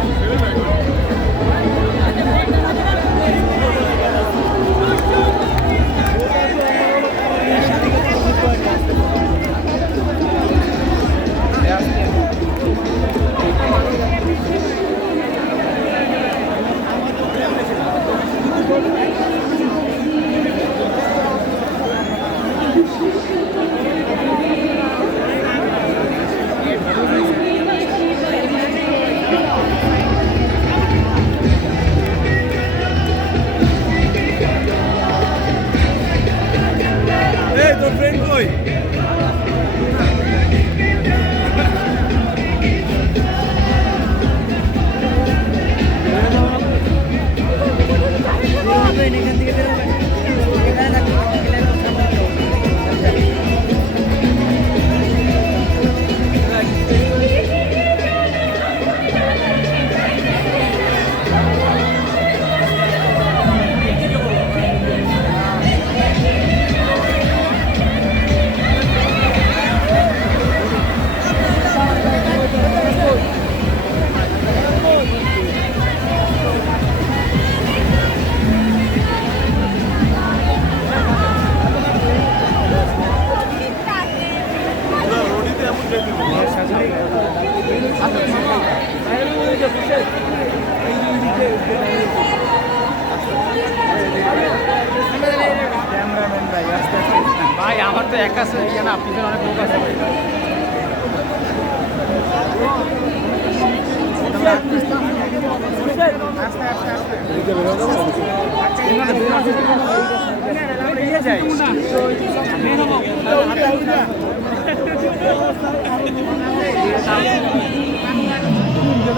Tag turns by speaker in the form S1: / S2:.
S1: Thank you. তোর friend
S2: ভাই আমার তো এক আছে কেন পিছনে অনেক লোক আছে। ভাই
S1: এই যে